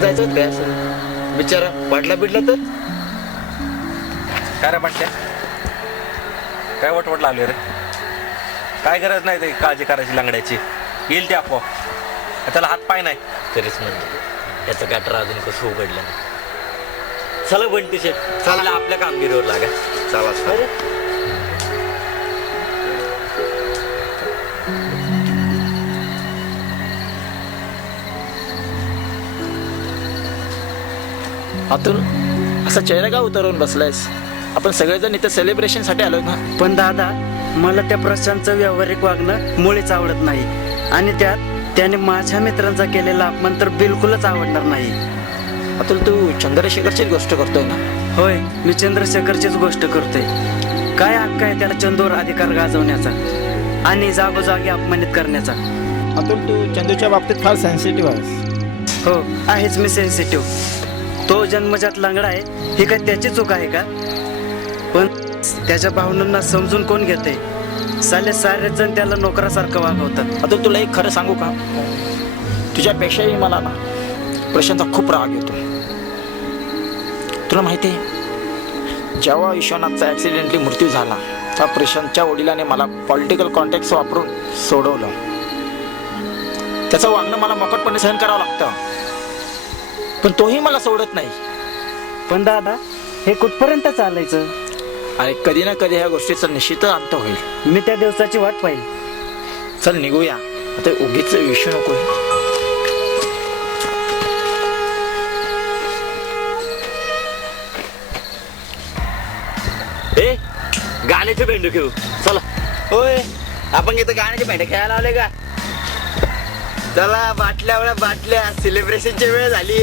घेऊन जायचं होतं काय असं बिचारा पडला बिडला तर काय रे म्हणते काय वटवट लावली रे काय गरज नाही ते काळजी करायची लंगड्याची येईल ते आपोआप त्याला हात पाय नाही तरीच म्हणतो याचं गटर अजून कसं उघडलं नाही. चला बंटी शेठ चला आपल्या कामगिरीवर लागा. चला अरे अतुल असा चेहरा का उतरवून बसलायस? आपण सगळेजण इथे सेलिब्रेशन साठी आलोय ना. पण दादा मला त्या प्रशांतचं व्यावहारिक वागणं मुळीच आवडत नाही आणि त्याने माझ्या मित्रांचा केलेला अपमान तर बिलकुलच आवडणार नाही. अतुल तू चंद्रशेखरचीच गोष्ट करतोय ना? होय मी चंद्रशेखरचीच गोष्ट करतोय. काय हक्क आहे त्याला चंदूवर अधिकार गाजवण्याचा आणि जागोजागी अपमानित करण्याचा? अतुल तू चंदूच्या बाबतीत फार सेन्सिटिव्ह आहेस. हो आहेच मी सेन्सिटिव्ह. तो जन्मजात लंगडा आहे ही काय त्याची चूक आहे का? पण त्याच्या भावनांना समजून कोण घेते? सारेच जण त्याला नोकरासारखं वागवतात. अतुल तुला एक खरं सांगू का? तुझ्यापेक्षाही मला ना प्रशांतचा खूप राग येतो. तुला माहिती आहे जेव्हा विश्वनाथचा ॲक्सिडेंटली मृत्यू झाला तेव्हा प्रशांतच्या वडिलाने मला पॉलिटिकल कॉन्टॅक्ट्स वापरून सोडवलं. त्याचं वागणं मला मोकटपणे सहन करावं लागतं पण तोही मला सोडत नाही. पण दादा हे कुठपर्यंत चालायचं? अरे कधी ना कधी ह्या गोष्टीचा निश्चित अंत होईल. मी त्या दिवसाची वाट पाहिली. चल निघूया आता उगीच विषय नको. ए गाण्याचे भेंडू खेळू चला. होय आपण इथं गाण्याचे भेंडे खेळायला आले का? चला बाटल्या सेलिब्रेशनची वेळ झाली.